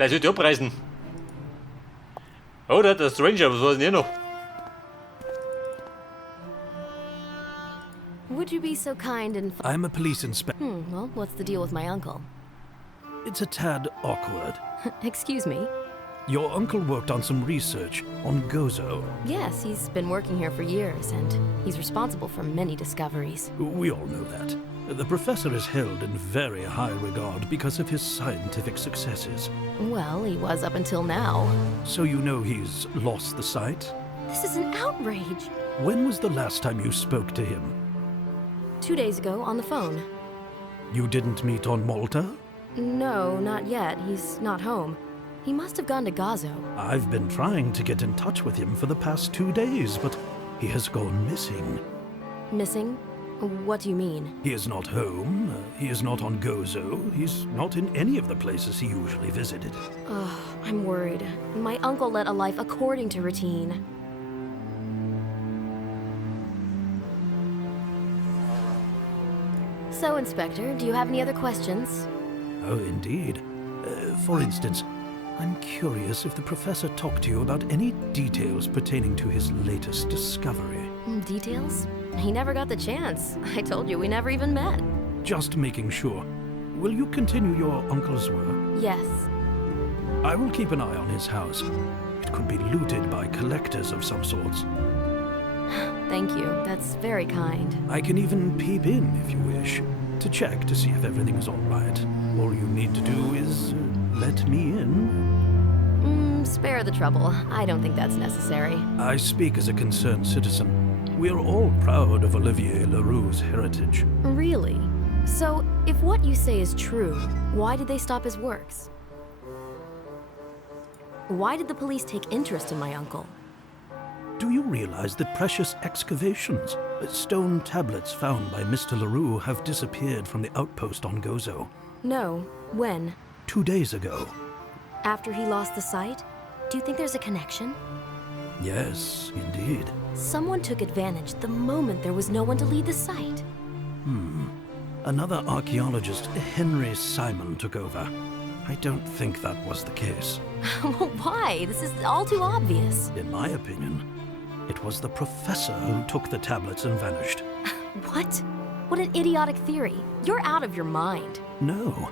Vielleicht sollte ich abreisen. Oh, da hat der Stranger, was war denn hier noch? Would you be so kind and... I'm a police inspector. well, what's the deal with my uncle? It's a tad awkward. Excuse me? Your uncle worked on some research on Gozo. Yes, he's been working here for years, and he's responsible for many discoveries. We all know that. The professor is held in very high regard because of his scientific successes. Well, he was up until now. So you know he's lost the sight? This is an outrage. When was the last time you spoke to him? 2 days ago, on the phone. You didn't meet on Malta? No, not yet. He's not home. He must have gone to Gazo. I've been trying to get in touch with him for the past 2 days, but he has gone missing. Missing? What do you mean? He is not home, he is not on Gozo, he's not in any of the places he usually visited. I'm worried. My uncle led a life according to routine. So, Inspector, do you have any other questions? Oh, indeed. For instance, I'm curious if the professor talked to you about any details pertaining to his latest discovery. Details? He never got the chance. I told you we never even met. Just making sure. Will you continue your uncle's work? Yes. I will keep an eye on his house. It could be looted by collectors of some sorts. Thank you. That's very kind. I can even peep in if you wish, to check to see if everything is all right. All you need to do is let me in. Spare the trouble. I don't think that's necessary. I speak as a concerned citizen. We are all proud of Olivier Leroux's heritage. Really? So, if what you say is true, why did they stop his works? Why did the police take interest in my uncle? Do you realize that precious excavations, stone tablets found by Mr. Leroux, have disappeared from the outpost on Gozo? No. When? 2 days ago. After he lost the sight? Do you think there's a connection? Yes, indeed. Someone took advantage the moment there was no one to lead the site. Another archaeologist, Henry Simon, took over. I don't think that was the case. Why? This is all too obvious. In my opinion, it was the professor who took the tablets and vanished. What? What an idiotic theory. You're out of your mind. No,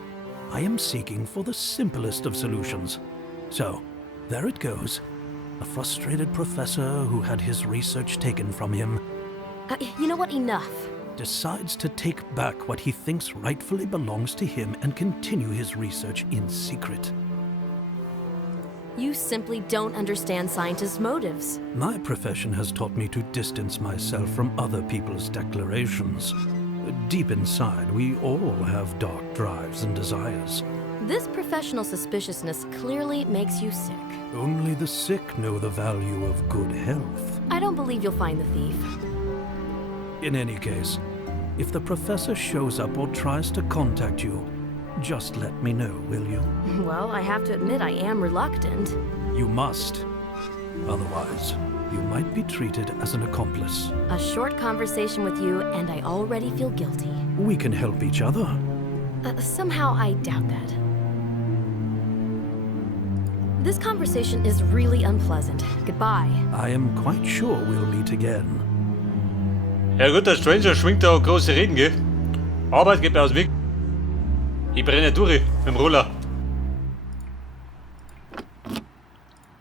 I am seeking for the simplest of solutions. So, there it goes. A frustrated professor who had his research taken from him You know what? Enough. decides to take back what he thinks rightfully belongs to him and continue his research in secret. You simply don't understand scientists' motives. My profession has taught me to distance myself from other people's declarations. Deep inside, we all have dark drives and desires. This professional suspiciousness clearly makes you sick. Only the sick know the value of good health. I don't believe you'll find the thief. In any case, if the professor shows up or tries to contact you, just let me know, will you? Well, I have to admit I am reluctant. You must. Otherwise, you might be treated as an accomplice. A short conversation with you, and I already feel guilty. We can help each other. Somehow I doubt that. This conversation is really unpleasant. Goodbye. I am quite sure we'll meet again. Ja gut, der Stranger schwingt da auch große Reden, gell? Arbeit geht mir aus dem Weg. Ich brenne durch mit dem Roller.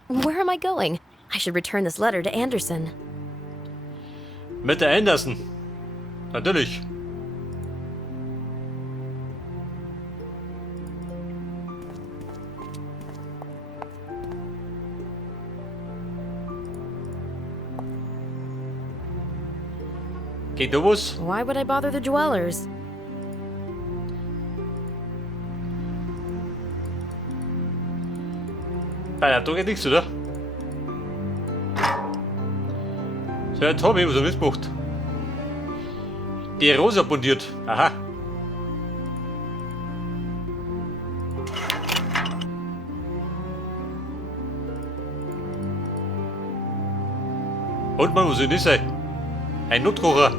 Where am I going? I should return this letter to Anderson. Mit der Anderson. Natürlich. Geht da was? Why would I bother the dwellers? Bei da geht nichts, oder? So, jetzt hab ich was mitgemacht. Die Rosa bundiert. Aha. Und man muss ja nicht sein. Ein Notkocher.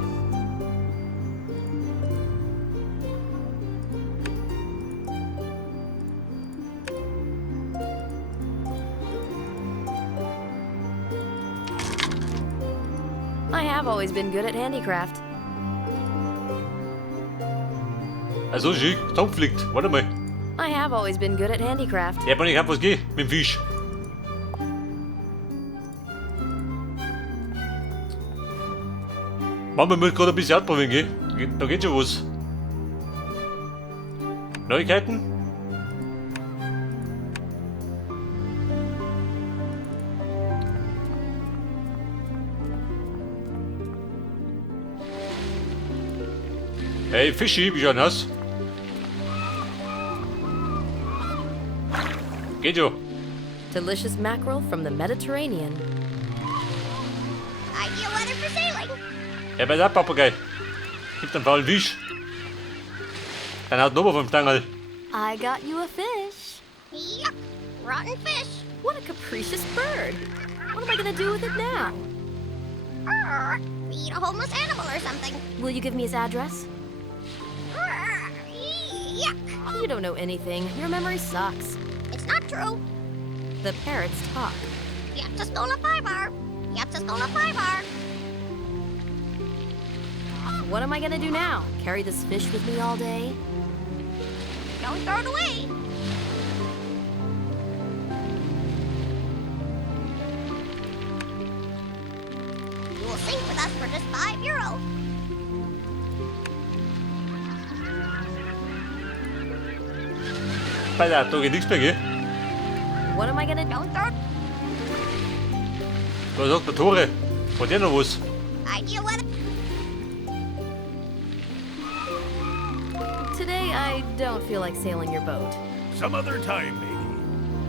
have always been good at handicraft. Also schick, Tom fliegt. Warte mal. I have always been good at handicraft. Ja, ich hab was gehen mit dem Fisch. Mama muss gerade ein bisschen ausprobieren, gell? Da geht schon was. Neuigkeiten? Hey Fischi, wie schaut das? Geht schon. Delicious mackerel from the Mediterranean. Ideal weather for sailing. Ja, pass auf, Papagei. Gib den faulen Fisch. Dann haut noch vom Stangel. I got you a fish. Yuck, rotten fish. What a capricious bird. What am I gonna do with it now? Eat a homeless animal or something. Will you give me his address? Yuck. You don't know anything. Your memory sucks. It's not true. The parrots talk. Yep to Skola 5R. Yep to Skola 5R. What am I gonna do now? Carry this fish with me all day? Don't throw it away. You will sing with us for just €5. Pass auf, da geht nichts mehr, gell? What am I gonna do? Don't throw it. Da sagt der Tore. Hat der noch was? Ideal weather. Today, I don't feel like sailing your boat. Some other time, maybe.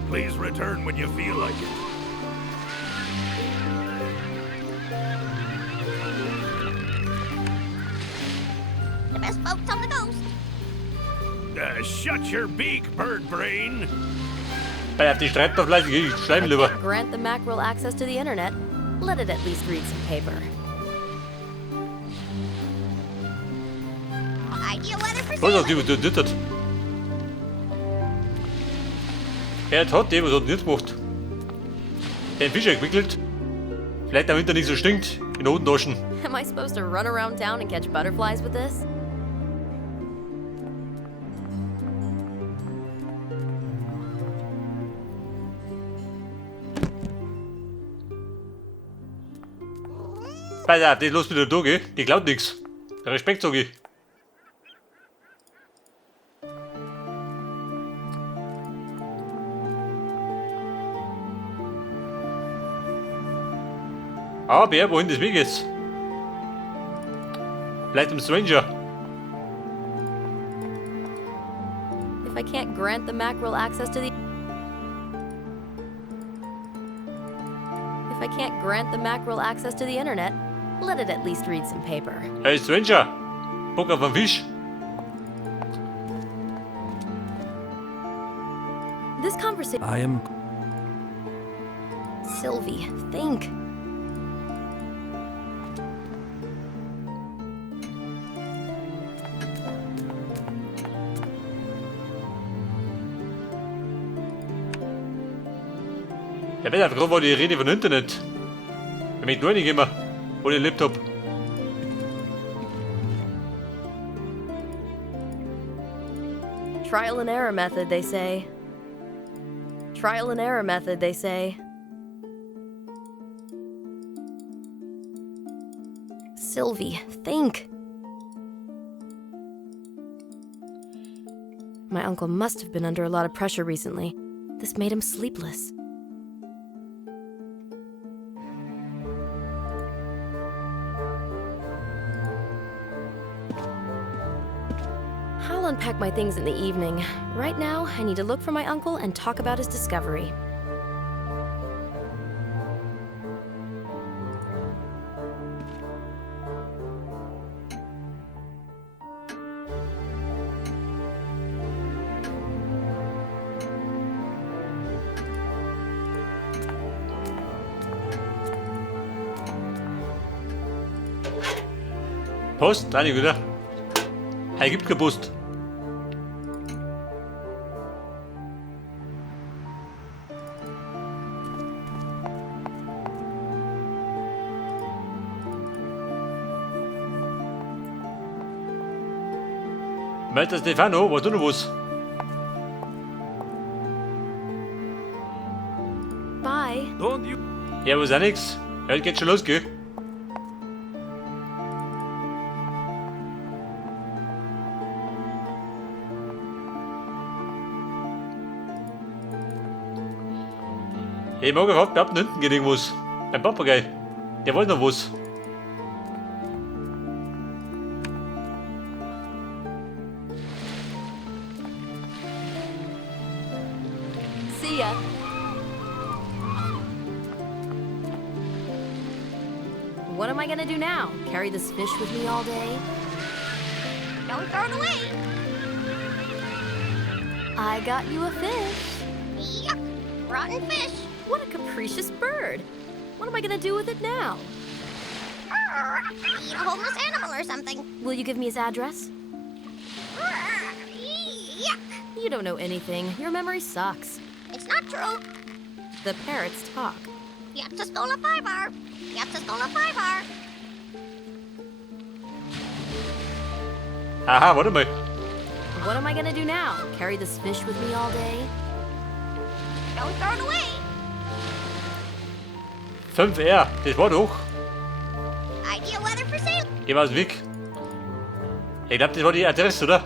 Please return when you feel like it. The best boat's on the coast. Shut your beak, bird brain. Pass auf, die schreibt doch fleißig, ich schleim lieber. Grant the mackerel access to the internet. Let it at least read some paper. Ideal weather for Was hat sailing. die was hat? Er hat die, was hat nicht gemacht. Den Fisch entwickelt. Vielleicht damit er nicht so stinkt in den Hodentaschen. Am I supposed to run around town and catch butterflies with this? Pass auf, die ist los mit der da, gell? Die klaut nix. Respekt, sag ich. Ah, Bär, wohin des Weges? Vielleicht im Stranger. If I can't grant the mackerel access to the... If I can't grant the mackerel access to the internet, let it at least read some paper. Hey, Stranger. Bock auf einen Fisch. This conversation... I am. Sylvie, think. Ja, bitte, gerade war die Rede von Internet. Ich möchte nur nicht immer. Ohne Laptop. Trial and error method, they say. Trial and error method, they say. Sylvie, think. My uncle must have been under a lot of pressure recently. This made him sleepless. I'll unpack my things in the evening. Right now, I need to look for my uncle and talk about his discovery. Post? Nein, wieder. Er gibt keine Post. Meister Stefano, was du noch was? Bye. Don't you... Ja, was auch nix. Ja, geht schon los, gell? Ich mag auch ab hinten geht irgendwas. Ein Papagei. Der wollte noch was. See ya. What am I gonna do now? Carry this fish with me all day? Don't throw it away. I got you a fish. Yuck. Rotten fish. What a capricious bird. What am I gonna do with it now? Eat a homeless animal or something. Will you give me his address? Yuck. You don't know anything. Your memory sucks. It's not true. The parrots talk. Yep, to Skola 5R. Yep, to Skola 5R. Aha, warte mal. What am I gonna do now? Carry this fish with me all day? Don't throw it away. 5R, das war doch. Ideal weather for sailing. Geh mal aus dem Weg. Ich glaube, das war die Adresse, oder?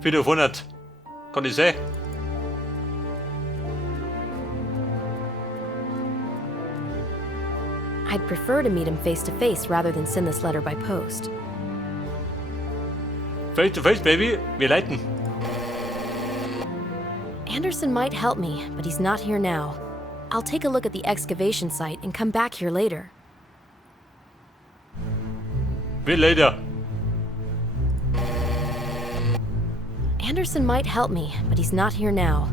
400. Kann ich sehen? I'd prefer to meet him face to face rather than send this letter by post. Face to face, baby. Wir leiten. Anderson might help me, but he's not here now. I'll take a look at the excavation site and come back here later. Will later. Anderson might help me, but he's not here now.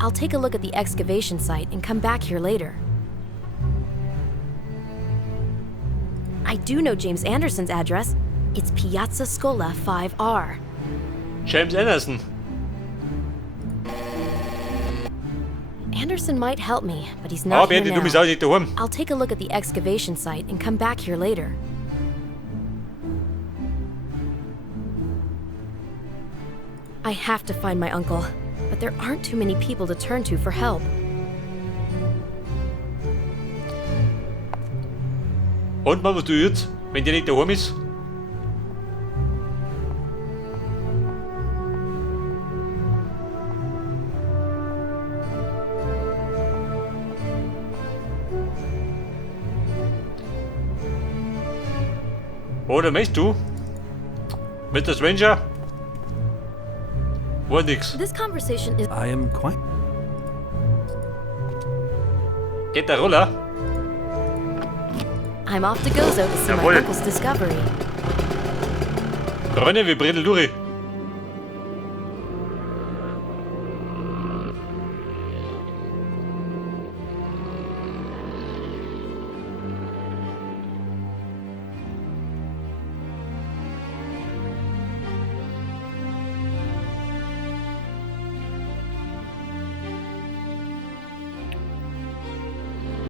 I'll take a look at the excavation site and come back here later. I do know James Anderson's address. It's Piazza Scola 5R. James Anderson. Anderson might help me, but he's not Aber here die now. dumme Sau nicht daheim. I'll take a look at the excavation site and come back here later. I have to find my uncle, but there aren't too many people to turn to for help. Und was musst du jetzt, wenn der nicht daheim ist? Oder meinst du? Mr. Stranger? War nix. This conversation is. I am quite... Geht der Roller? I'm off to Gozo to see my Jawohl. uncle's discovery. Rennen wir Bredel durch.